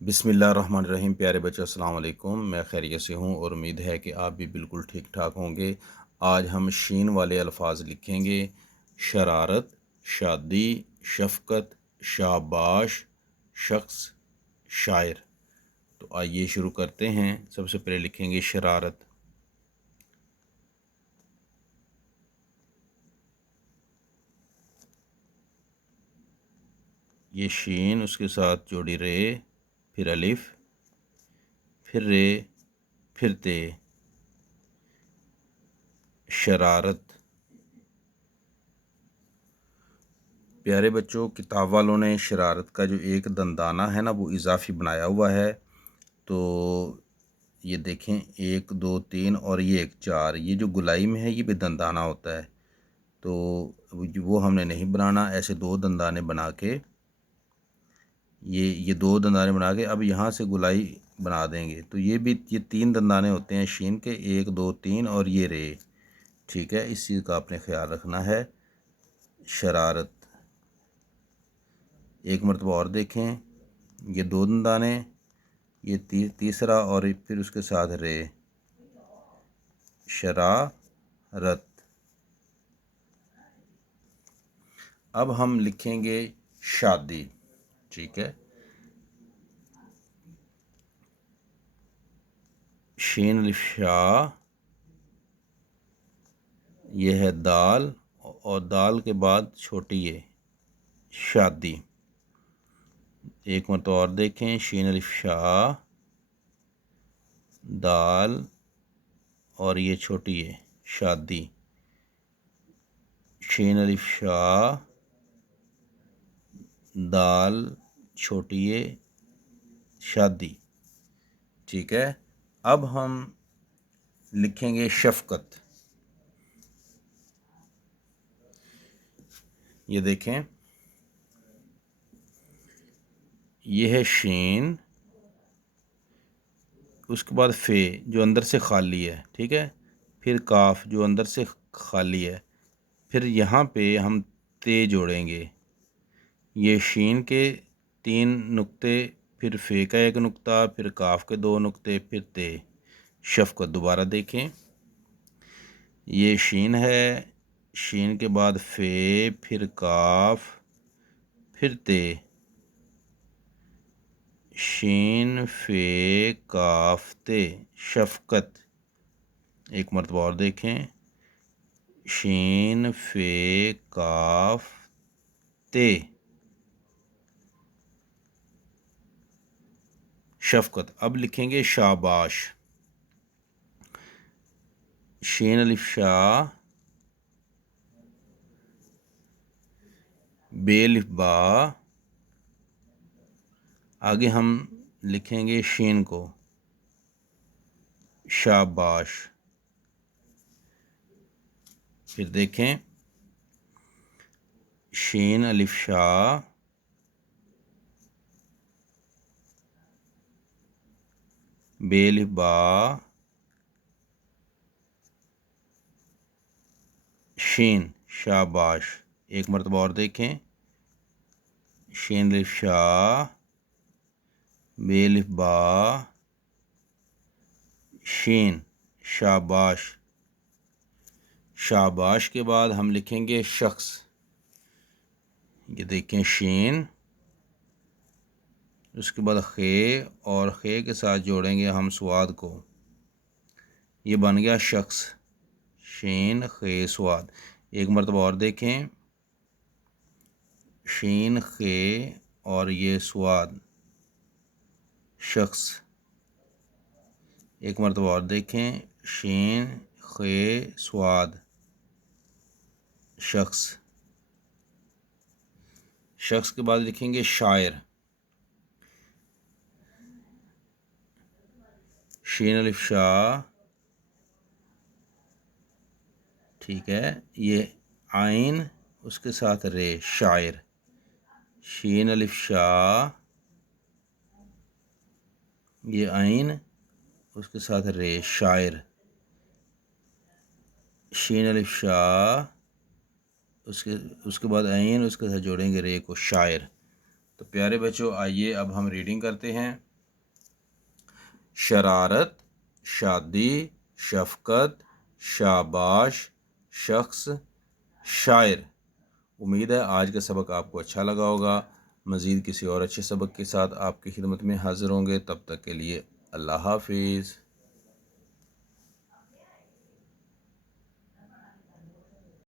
बिस्मिल्लाहिर्रहमानिर्रहीम। प्यारे बच्चों, अस्सलाम वालेकुम। मैं खैरियत से हूँ और उम्मीद है कि आप भी बिल्कुल ठीक ठाक होंगे। आज हम शीन वाले अल्फाज लिखेंगे। शरारत, शादी, शफ़क़त, शाबाश, शख्स, शायर। तो आइए शुरू करते हैं। सबसे पहले लिखेंगे शरारत। ये शीन, उसके साथ जोड़ी रे, फिर अलिफ, फिर रे, फिर ते। शरारत। प्यारे बच्चों, किताब वालों ने शरारत का जो एक दंदाना है ना, वो इजाफी बनाया हुआ है। तो ये देखें, 1 2 3 और ये 1 4, ये जो गुलाई में है ये भी दंदाना होता है। तो वो हमने नहीं बनाना। ऐसे दो दंदाने बना के ये दो दंदाने बना के अब यहाँ से गुलाई बना देंगे। तो ये भी, ये 3 दंदाने होते हैं शीन के, 1 2 3 और ये रे। ठीक है, इस चीज़ का आपने ख्याल रखना है। शरारत। एक मरतबा और देखें, ये दो दंदाने, ये तीसरा और फिर उसके साथ रे। शरारत। अब हम लिखेंगे शादी। ठीक है, शीन अलिफ शाह, ये है दाल और दाल के बाद छोटी ये शादी। एक मरतबा और देखें, शीन अलिफ शाह, दाल और ये छोटी ये शादी। शीन अलिफ शाह, दाल, छोटी ये शादी। ठीक है, अब हम लिखेंगे शफ़क़त। ये देखें, ये है शीन, उसके बाद फ़े जो अंदर से खाली है, ठीक है, फिर काफ जो अंदर से खाली है, फिर यहाँ पे हम ते जोड़ेंगे। ये शीन के 3 नुक्ते, फिर फ़े का 1 नुक्ता, फिर काफ के 2 नुक्ते, फिर ते। शफ़क़त। दोबारा देखें, ये शीन है, शीन के बाद फ़े, फिर काफ, फिर ते। शीन फ़े काफ ते, शफ़क़त। एक मरतबा और देखें, शीन फ़े काफ ते, शफ़क़त। अब लिखेंगे शाबाश। शीन अलिफ शाह, बे अलिफ बा, आगे हम लिखेंगे शीन को, शाबाश। फिर देखें, शीन अलिफ शाह, बे अलिफ बा, शीन, शाबाश। एक मरतबा और देखें, शीन अलिफ शाह, बे अलिफ बा, शीन, शाबाश। शाबाश के बाद हम लिखेंगे शख्स। ये देखें, शीन, उसके बाद खे और खे के साथ जोड़ेंगे हम स्वाद को, ये बन गया शख्स। शीन खे स्वाद। एक मरतबा और देखें, शीन खे और ये स्वाद, शख्स। एक मरतबा और देखें, शीन खे स्वाद, शख्स। शख्स के बाद लिखेंगे शायर। शीन अलिफ शाह, ठीक है, ये आइन, उसके साथ रे, शायर। शीन अलिफ शाह, ये आइन, उसके साथ रे, शायर। शीन अलिफ शाह, उसके उसके बाद आइन, उसके साथ जोड़ेंगे रे को, शायर। तो प्यारे बच्चों, आइए अब हम रीडिंग करते हैं। شرارت، شادی، شفقت، شاباش، شخص، شاعر۔ امید ہے آج کا سبق آپ کو اچھا لگا ہوگا۔ مزید کسی اور اچھے سبق کے ساتھ آپ کی خدمت میں حاضر ہوں گے، تب تک کے لیے اللہ حافظ۔